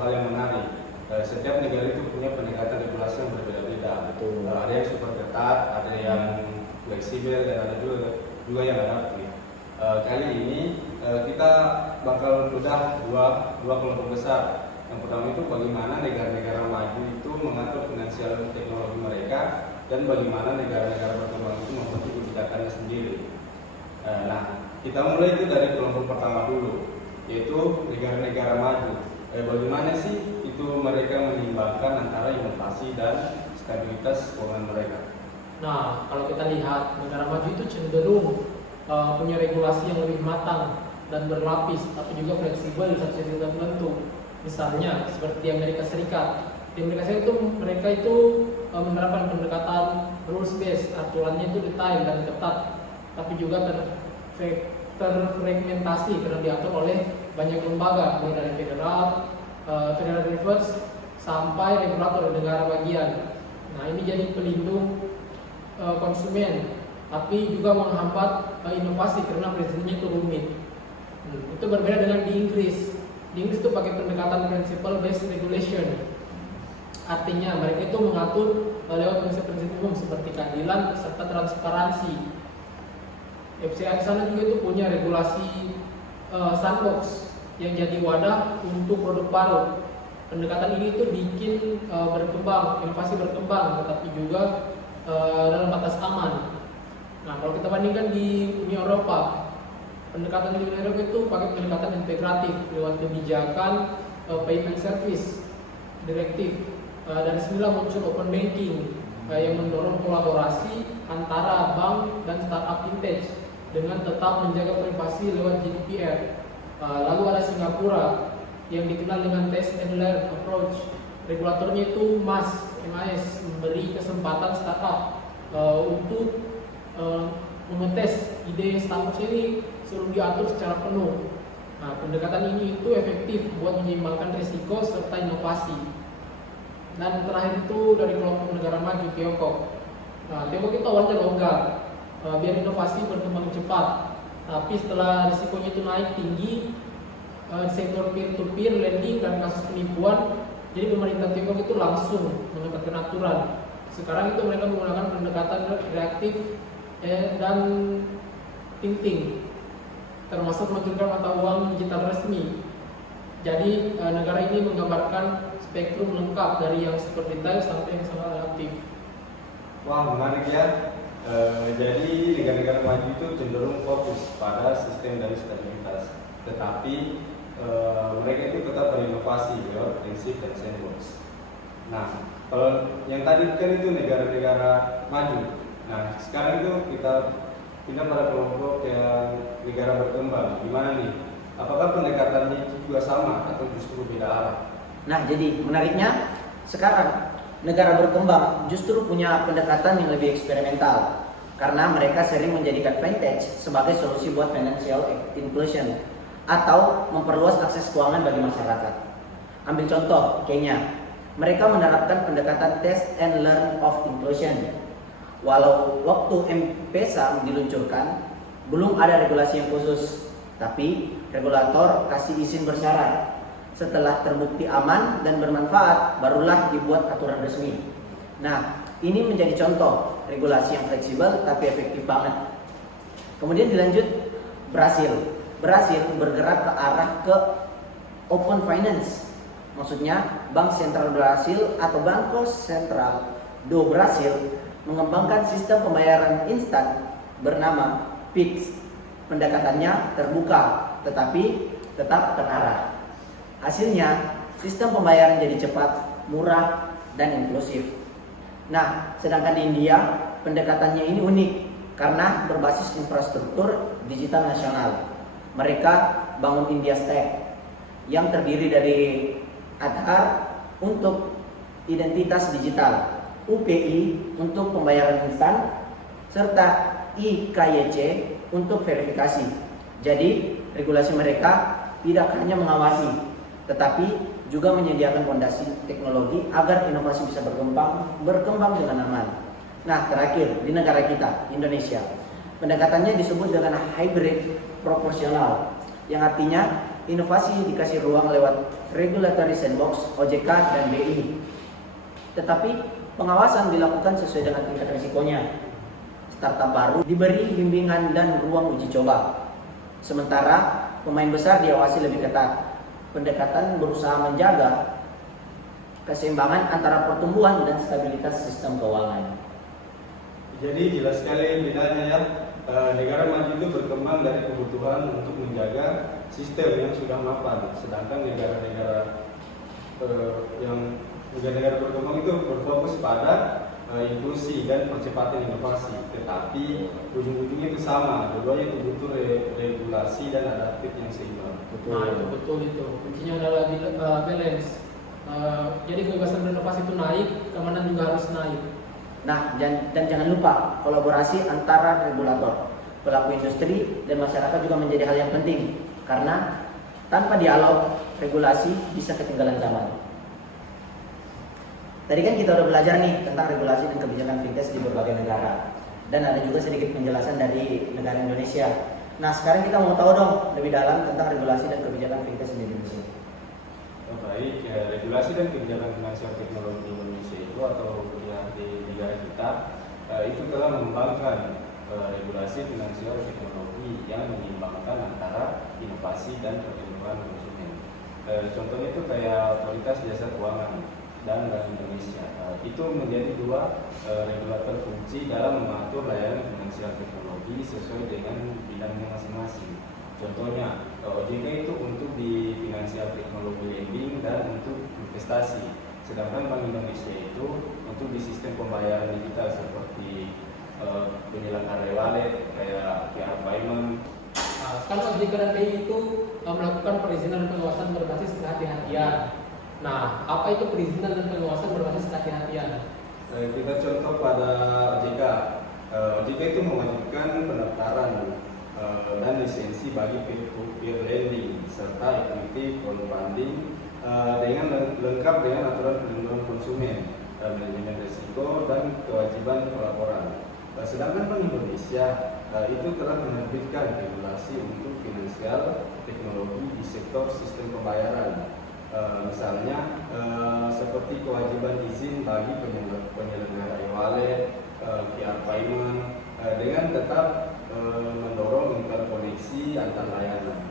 hal yang menarik. Setiap negara itu punya pendekatan regulasi yang berbeda-beda. Ada yang super ketat, ada yang fleksibel, dan ada juga yang adaptif. Kali ini kita bakal bedah dua kelompok besar. Yang pertama itu bagaimana negara-negara maju itu mengatur finansial teknologi mereka, dan bagaimana negara-negara berkembang itu membentuk kebijakannya sendiri. Nah, kita mulai itu dari kelompok pertama dulu, yaitu negara-negara maju. Bagaimana sih itu mereka menyimbangkan antara inovasi dan stabilitas keuangan mereka? Nah, kalau kita lihat negara maju itu cenderung punya regulasi yang lebih matang dan berlapis, tapi juga fleksibel di satu sisi tertentu. Misalnya seperti di Amerika Serikat. Di Amerika Serikat itu mereka itu menerapkan pendekatan rules based, aturannya itu detail dan ketat, tapi juga terfragmentasi karena diatur oleh banyak lembaga, mulai dari Federal Reserve sampai regulator negara bagian. Nah, ini jadi pelindung konsumen, tapi juga menghambat inovasi karena prinsipnya itu rumit. Itu berbeda dengan di Inggris. Di Inggris itu pakai pendekatan principle based regulation. Artinya mereka itu mengatur lewat prinsip-prinsip umum seperti keadilan serta transparansi. FCA di sana juga itu punya regulasi sandbox yang jadi wadah untuk produk baru. Pendekatan ini itu bikin berkembang, inovasi berkembang, tetapi juga dalam batas aman. Nah, kalau kita bandingkan di Uni Eropa, pendekatan di Uni Eropa itu pakai pendekatan integratif lewat kebijakan payment service direktif. Dari semula muncul open banking yang mendorong kolaborasi antara bank dan startup fintech dengan tetap menjaga privasi lewat GDPR. Lalu ada Singapura yang dikenal dengan test and learn approach. Regulatornya itu MAS memberi kesempatan startup untuk mengetes ide startup ini sebelum diatur secara penuh. Nah, pendekatan ini itu efektif buat menyeimbangkan risiko serta inovasi. Dan terakhir itu dari kelompok negara maju, Tiongkok. Nah, Tiongkok itu awalnya longgar, biar inovasi berkembang cepat. Tapi setelah risikonya itu naik tinggi, sektor peer-to-peer lending dan kasus penipuan, jadi pemerintah Tiongkok itu langsung menetapkan aturan. Sekarang itu mereka menggunakan pendekatan reaktif dan thinking, termasuk menunjukkan mata uang digital resmi. Jadi negara ini menggambarkan spektrum lengkap dari yang super detail sampai yang sangat adaptif. Wah, menarik ya. Jadi negara-negara maju itu cenderung fokus pada sistem dan stabilitas, tetapi mereka itu tetap berinovasi lewat prinsip dan sandbox. Nah, kalau yang tadi kan itu negara-negara maju. Nah, sekarang itu kita pindah pada kelompok yang negara berkembang. Gimana nih? Apakah pendekatannya itu juga sama atau justru beda arah? Nah, jadi menariknya sekarang negara berkembang justru punya pendekatan yang lebih eksperimental karena mereka sering menjadikan fintech sebagai solusi buat financial inclusion atau memperluas akses keuangan bagi masyarakat. Ambil contoh Kenya, mereka menerapkan pendekatan test and learn of inclusion. Walau waktu M-Pesa diluncurkan belum ada regulasi yang khusus, tapi regulator kasih izin bersyarat. Setelah terbukti aman dan bermanfaat, barulah dibuat aturan resmi. Nah, ini menjadi contoh regulasi yang fleksibel tapi efektif banget. Kemudian dilanjut Brasil. Brasil bergerak ke arah ke open finance. Maksudnya Bank Sentral Brasil atau Banco Central do Brasil mengembangkan sistem pembayaran instan bernama Pix. Pendekatannya terbuka tetapi tetap terarah. Hasilnya, sistem pembayaran jadi cepat, murah, dan inklusif. Nah, sedangkan di India, pendekatannya ini unik karena berbasis infrastruktur digital nasional. Mereka bangun India Stack yang terdiri dari Aadhaar untuk identitas digital, UPI untuk pembayaran instan, serta IKYC untuk verifikasi. Jadi, regulasi mereka tidak hanya mengawasi, tetapi juga menyediakan fondasi teknologi agar inovasi bisa berkembang dengan aman. Nah, terakhir di negara kita, Indonesia, pendekatannya disebut dengan hybrid proporsional, yang artinya inovasi dikasih ruang lewat regulatory sandbox OJK dan BI. Tetapi pengawasan dilakukan sesuai dengan tingkat risikonya. Startup baru diberi bimbingan dan ruang uji coba. Sementara pemain besar diawasi lebih ketat. Pendekatan berusaha menjaga keseimbangan antara pertumbuhan dan stabilitas sistem keuangan. Jadi jelas sekali bedanya ya. Negara maju itu berkembang dari kebutuhan untuk menjaga sistem yang sudah mapan, sedangkan negara-negara negara berkembang itu berfokus pada inklusi dan percepatan inovasi. Tetapi ujung-ujungnya itu sama, keduanya itu butuh regulasi dan adaptif yang seimbang. Nah itu betul itu. Kuncinya adalah balance. Jadi kebebasan berinovasi itu naik, keamanan juga harus naik. Nah, dan jangan lupa kolaborasi antara regulator, pelaku industri, dan masyarakat juga menjadi hal yang penting. Karena tanpa dialog, regulasi bisa ketinggalan zaman. Tadi kan kita udah belajar nih tentang regulasi dan kebijakan fintech di berbagai negara. Dan ada juga sedikit penjelasan dari negara Indonesia. Nah, sekarang kita mau tahu dong lebih dalam tentang regulasi dan kebijakan fintech di Indonesia. Baik, regulasi dan kebijakan finansial teknologi di Indonesia itu atau yang di negara kita itu telah mengembangkan regulasi finansial teknologi yang menyeimbangkan antara inovasi dan perlindungan konsumen. Contohnya itu kayak Otoritas Jasa Keuangan dan Bank Indonesia. Itu menjadi dua regulator kunci dalam mengatur layanan finansial teknologi sesuai dengan bidangnya masing-masing. Contohnya, OJK itu untuk di finansial teknologi lending dan untuk investasi. Sedangkan Bank Indonesia itu untuk di sistem pembayaran digital seperti penyelenggara e-wallet, kayak QR payment. Kan OJK dan BI itu melakukan perizinan dan pengawasan berbasis kehati-hatian. Nah, apa itu perizinan dan pengawasan berbasis kehati-hatian? Kita contoh pada OJK. OJK itu mewajibkan pendaftaran dan lisensi bagi peer-to-peer lending serta equity crowdfunding dengan lengkap dengan aturan perlindungan konsumen, manajemen risiko dan kewajiban pelaporan. Sedangkan Bank Indonesia itu telah menerbitkan regulasi untuk finansial teknologi di sektor sistem pembayaran. Misalnya seperti kewajiban izin bagi penyelenggara e-wallet, QR payment, dengan tetap mendorong interkoneksi antar layanan.